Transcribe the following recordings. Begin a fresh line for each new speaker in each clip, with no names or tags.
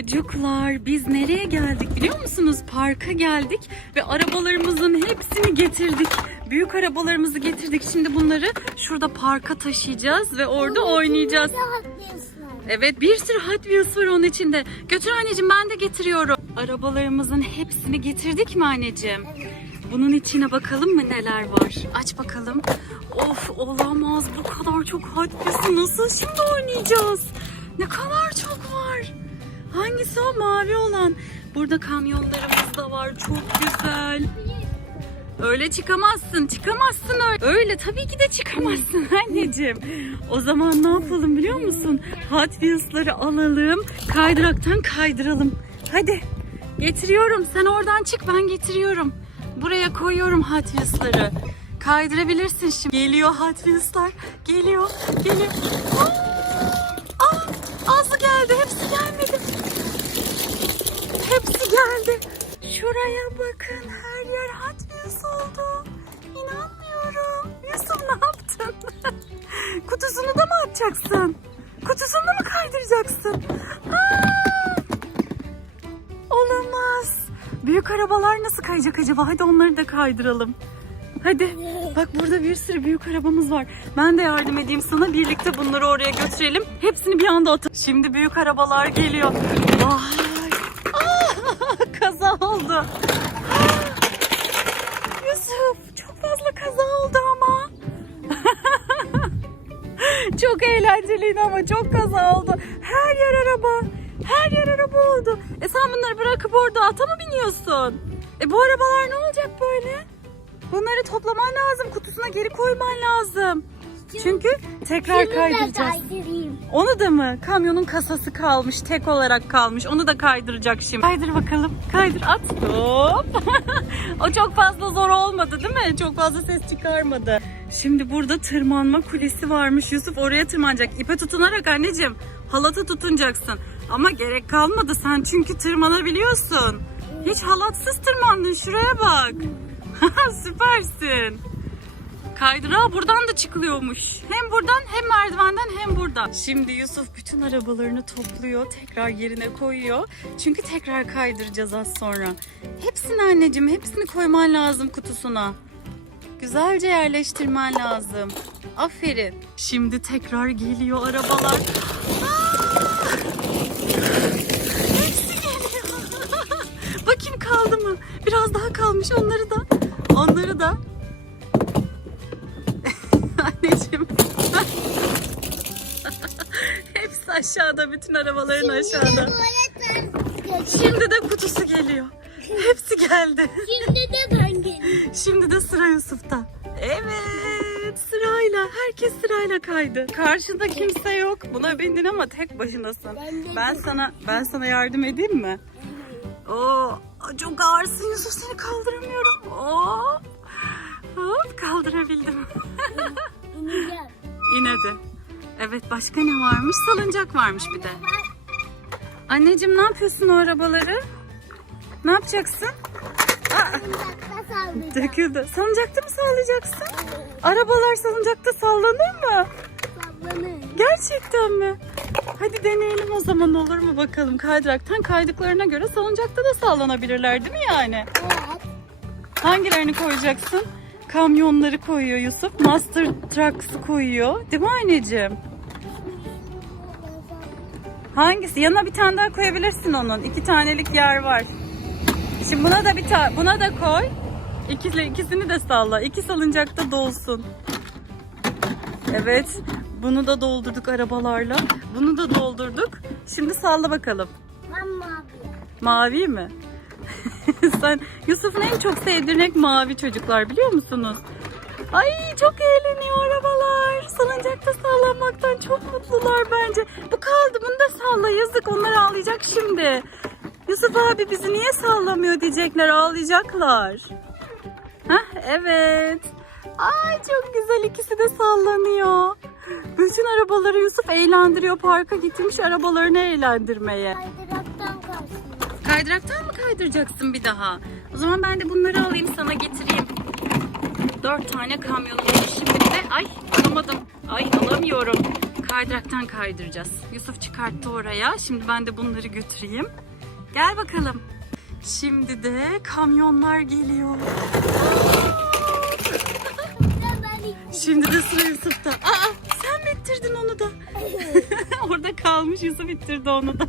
Çocuklar biz nereye geldik biliyor musunuz? Parka geldik ve arabalarımızın hepsini getirdik. Büyük arabalarımızı getirdik. Şimdi bunları şurada parka taşıyacağız ve orada oynayacağız. Evet bir sürü Hot Wheels var onun içinde. Götür anneciğim ben de getiriyorum. Arabalarımızın hepsini getirdik mi anneciğim? Bunun içine bakalım mı neler var? Aç bakalım. Of olamaz bu kadar çok Hot Wheels'ı nasıl şimdi oynayacağız? Ne kadar çok. Hangisi o mavi olan? Burada kamyonlarımız da var çok güzel. Öyle çıkamazsın, çıkamazsın öyle. Öyle tabii ki de çıkamazsın anneciğim. O zaman ne yapalım biliyor musun? Hot Wheels'ları alalım, kaydıraktan kaydıralım. Hadi getiriyorum. Sen oradan çık ben getiriyorum. Buraya koyuyorum Hot Wheels'ları. Kaydırabilirsin şimdi. Geliyor Hot Wheels'lar. Geliyor, geliyor. Aa, aa, azı geldi, hepsi gelmedi. Geldi. Şuraya bakın her yer Hot Wheels oldu. İnanmıyorum. Yusuf ne yaptın? Kutusunu da mı atacaksın? Kutusunu da mı kaydıracaksın? Olamaz. Büyük arabalar nasıl kayacak acaba? Hadi onları da kaydıralım. Hadi. Bak burada bir sürü büyük arabamız var. Ben de yardım edeyim sana. Birlikte bunları oraya götürelim. Hepsini bir anda atalım. Şimdi büyük arabalar geliyor. Vay. Oldu. Yusuf çok fazla kaza oldu ama. çok eğlenceliydi ama çok kaza oldu. Her yer araba. Her yer araba oldu. E sen bunları bırakıp orada ata mı biniyorsun? E bu arabalar ne olacak böyle? Bunları toplaman lazım. Kutusuna geri koyman lazım. Çünkü tekrar kaydıracağız. Onu da mı? Kamyonun kasası kalmış. Tek olarak kalmış. Onu da kaydıracak şimdi. Kaydır bakalım. Kaydır at. Hop. o çok fazla zor olmadı değil mi? Çok fazla ses çıkarmadı. Şimdi burada tırmanma kulesi varmış. Yusuf oraya tırmanacak. İpe tutunarak anneciğim. Halata tutunacaksın. Ama gerek kalmadı sen çünkü tırmanabiliyorsun. Hiç halatsız tırmandın. Şuraya bak. Süpersin. Kaydırağa buradan da çıkılıyormuş. Hem buradan hem merdivenden hem buradan. Şimdi Yusuf bütün arabalarını topluyor. Tekrar yerine koyuyor. Çünkü tekrar kaydıracağız az sonra. Hepsini anneciğim hepsini koyman lazım kutusuna. Güzelce yerleştirmen lazım. Aferin. Şimdi tekrar geliyor arabalar. Bakayım kaldı mı? Biraz daha kalmış onları da. Onları da. Anneciğim. Hepsi aşağıda. Bütün arabaların aşağıda. Şimdi de kutusu geliyor. Hepsi geldi.
Şimdi de ben geleyim.
Şimdi de sıra Yusuf'ta. Evet sırayla. Herkes sırayla kaydı. Karşında kimse yok. Buna bindin ama tek başınasın.
Ben
Ben sana ben sana yardım edeyim mi? Oo, çok ağırsın Yusuf seni kaldıramıyorum. Oo. Hop kaldırabildim. Yine de. Evet başka ne varmış? Salıncak varmış bir de. Anneciğim ne yapıyorsun o arabaları? Ne yapacaksın? Aa, döküldü. Salıncakta mı sallayacaksın? Arabalar salıncakta sallanır mı?
Sallanır.
Gerçekten mi? Hadi deneyelim o zaman olur mu bakalım. Kaydıraktan kaydıklarına göre salıncakta da sallanabilirler değil mi yani?
Evet.
Hangilerini koyacaksın? Kamyonları koyuyor Yusuf. Master Trucks'ı koyuyor. Değil mi anneciğim? Hangisi? Yanına bir tane daha koyabilirsin onun. İki tanelik yer var. Şimdi buna da bir ta buna da koy. İkisi, ikisini de salla. İki salıncakta dolsun. Evet. Bunu da doldurduk arabalarla. Bunu da doldurduk. Şimdi salla bakalım.
Ben mavi.
Mavi mi? Sen Yusuf'un en çok sevdiği renk mavi çocuklar biliyor musunuz? Ay çok eğleniyor arabalar. Salıncakta sallanmaktan çok mutlular bence. Bu kaldı bunu da salla yazık onlar ağlayacak şimdi. Yusuf abi bizi niye sallamıyor diyecekler ağlayacaklar. Hah evet. Ay çok güzel ikisi de sallanıyor. Bütün arabaları Yusuf eğlendiriyor. Parka gitmiş arabalarını eğlendirmeye.
Kaçtım.
Kaydıraktan mı kaydıracaksın bir daha? O zaman ben de bunları alayım sana getireyim. Dört tane kamyonum var. Şimdi de ay alamadım. Ay alamıyorum. Kaydıraktan kaydıracağız. Yusuf çıkarttı oraya. Şimdi ben de bunları götüreyim. Gel bakalım. Şimdi de kamyonlar geliyor. Şimdi de sıra Yusuf'ta. Aa sen mi ittirdin onu da? Orada kalmış Yusuf ittirdi onu da.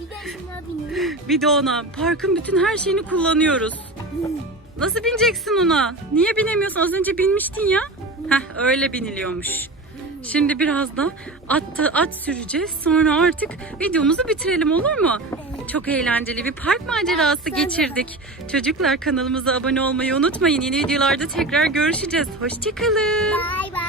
Bir de şuna bineyim.
Bir de ona. Parkın bütün her şeyini kullanıyoruz. Nasıl bineceksin ona? Niye binemiyorsun? Az önce binmiştin ya. Heh öyle biniliyormuş. Şimdi biraz da at, at süreceğiz. Sonra artık videomuzu bitirelim olur mu? Çok eğlenceli bir park macerası geçirdik. Çocuklar kanalımıza abone olmayı unutmayın. Yeni videolarda tekrar görüşeceğiz. Hoşçakalın.
Bay bay.